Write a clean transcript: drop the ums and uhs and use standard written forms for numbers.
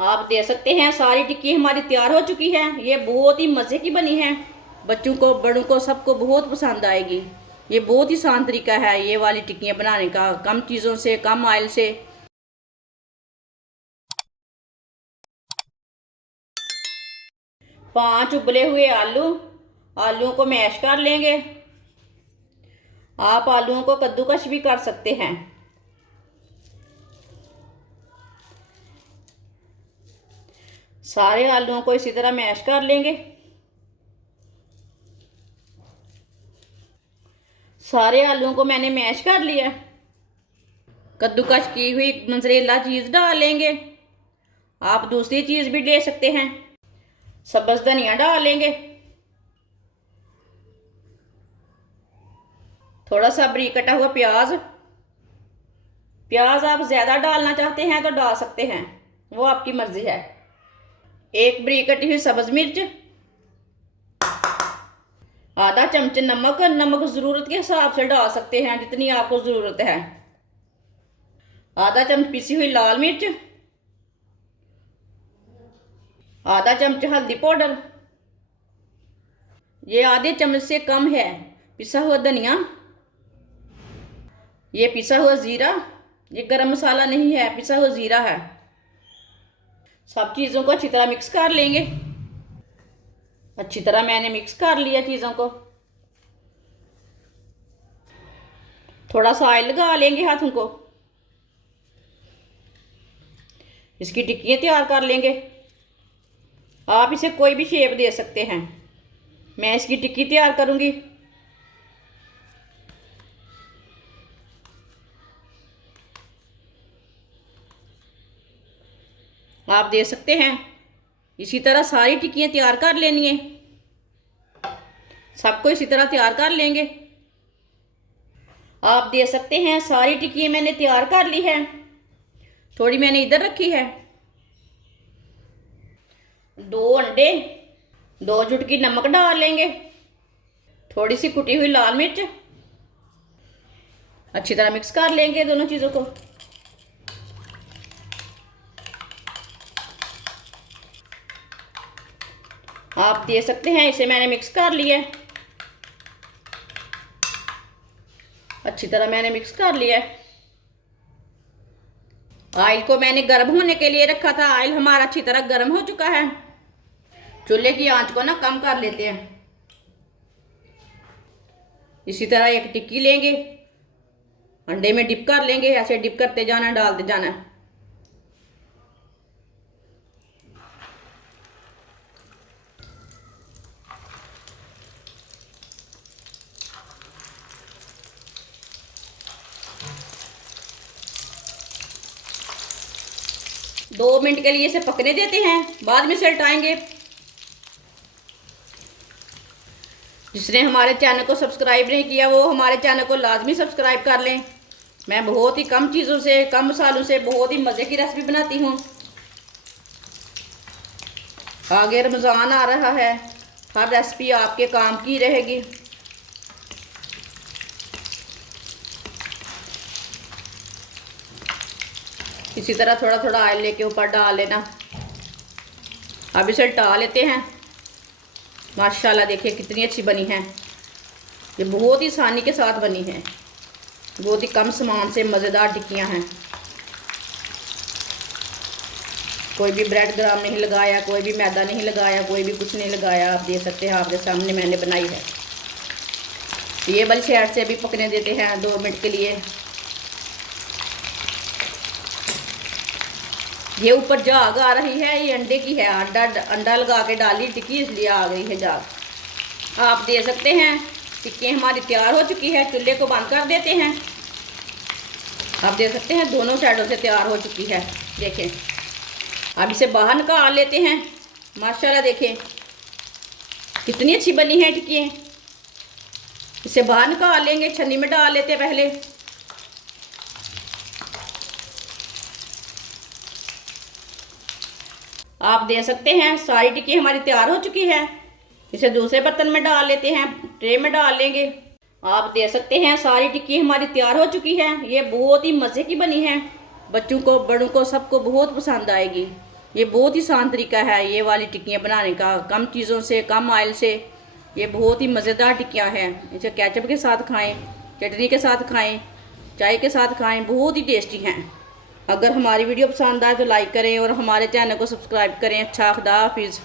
आप देख सकते हैं सारी टिक्की हमारी तैयार हो चुकी है। ये बहुत ही मज़े की बनी है। बच्चों को बड़ों को सबको बहुत पसंद आएगी। ये बहुत ही आसान तरीका है ये वाली टिक्कियाँ बनाने का, कम चीज़ों से, कम ऑयल से। 5 उबले हुए आलू, आलूओं को मैश कर लेंगे। आप आलूओं को कद्दूकश भी कर सकते हैं। सारे आलूओं को इसी तरह मैश कर लेंगे। सारे आलूओं को मैंने मैश कर लिया। कद्दूकश की हुई मोज़रेला चीज़ डाल लेंगे। आप दूसरी चीज़ भी ले सकते हैं। सब्ज़ धनिया डाल लेंगे। थोड़ा सा बारीक कटा हुआ प्याज। प्याज आप ज़्यादा डालना चाहते हैं तो डाल सकते हैं, वो आपकी मर्ज़ी है। एक बारीक कटी हुई सब्ज़ मिर्च। आधा चम्मच नमक। नमक ज़रूरत के हिसाब से डाल सकते हैं, जितनी आपको ज़रूरत है। आधा चम्मच पिसी हुई लाल मिर्च। आधा चम्मच हल्दी पाउडर। ये आधे चम्मच से कम है पिसा हुआ धनिया। ये पिसा हुआ ज़ीरा। ये गरम मसाला नहीं है, पिसा हुआ ज़ीरा है। सब चीज़ों को अच्छी तरह मिक्स कर लेंगे। अच्छी तरह मैंने मिक्स कर लिया चीज़ों को। थोड़ा सा ऑयल लगा लेंगे हाथों को। इसकी टिक्कियाँ तैयार कर लेंगे। आप इसे कोई भी शेप दे सकते हैं। मैं इसकी टिक्की तैयार करूँगी। आप देख सकते हैं इसी तरह सारी टिक्कियाँ तैयार कर लेनी है। सबको इसी तरह तैयार कर लेंगे। आप देख सकते हैं सारी टिक्कियाँ मैंने तैयार कर ली है। थोड़ी मैंने इधर रखी है। 2 अंडे, 2 चुटकी नमक डाल लेंगे। थोड़ी सी कुटी हुई लाल मिर्च। अच्छी तरह मिक्स कर लेंगे दोनों चीज़ों को। आप देख सकते हैं इसे मैंने मिक्स कर लिया। अच्छी तरह मैंने मिक्स कर लिया। ऑयल को मैंने गर्म होने के लिए रखा था। ऑयल हमारा अच्छी तरह गर्म हो चुका है। चूल्हे की आंच को ना कम कर लेते हैं। इसी तरह एक टिक्की लेंगे, अंडे में डिप कर लेंगे। ऐसे डिप करते जाना, डालते जाना। 2 मिनट के लिए इसे पकने देते हैं, बाद में इसे हटाएंगे। जिसने हमारे चैनल को सब्सक्राइब नहीं किया वो हमारे चैनल को लाजमी सब्सक्राइब कर लें। मैं बहुत ही कम चीज़ों से, कम मसालों से बहुत ही मज़े की रेसिपी बनाती हूँ। आगे रमज़ान आ रहा है, हर रेसिपी आपके काम की रहेगी। इसी तरह थोड़ा थोड़ा ऑयल लेके ऊपर डाल लेना। अब इसे हटा लेते हैं। माशाल्लाह देखिए कितनी अच्छी बनी है। ये बहुत ही आसानी के साथ बनी है। बहुत ही कम सामान से मज़ेदार टिक्कियाँ हैं। कोई भी ब्रेड ग्राम नहीं लगाया, कोई भी मैदा नहीं लगाया, कोई भी कुछ नहीं लगाया। आप देख सकते हैं, आपके सामने मैंने बनाई है। ये वाली साइड से भी पकने देते हैं 2 मिनट के लिए। ये ऊपर झाग आ रही है, ये अंडे की है। अंडा लगा के डाली टिक्की, इसलिए आ गई है झाग। आप देख सकते हैं टिक्की हमारी तैयार हो चुकी है। चूल्हे को बंद कर देते हैं। आप देख सकते हैं दोनों साइडों से तैयार हो चुकी है। देखें, अब इसे बाहर निकाल लेते हैं। माशाल्लाह देखें कितनी अच्छी बनी है टिक्की। इसे बाहर निकाल लेंगे, छन्नी में डाल लेते हैं पहले। आप देख सकते हैं सारी टिक्की हमारी तैयार हो चुकी है। इसे दूसरे बर्तन में डाल लेते हैं, ट्रे में डाल लेंगे। आप देख सकते हैं सारी टिक्की हमारी तैयार हो चुकी है। ये बहुत ही मज़े की बनी है। बच्चों को, बड़ों को, सबको बहुत पसंद आएगी। ये बहुत ही आसान तरीका है ये वाली टिक्कियाँ बनाने का, कम चीज़ों से, कम ऑयल से। ये बहुत ही मज़ेदार टिक्कियाँ हैं। इसे केचप के साथ खाएं, चटनी के साथ खाएं, चाय के साथ खाएं, बहुत ही टेस्टी हैं। अगर हमारी वीडियो पसंद आए तो लाइक करें और हमारे चैनल को सब्सक्राइब करें। अच्छा, खुदा हाफिज़।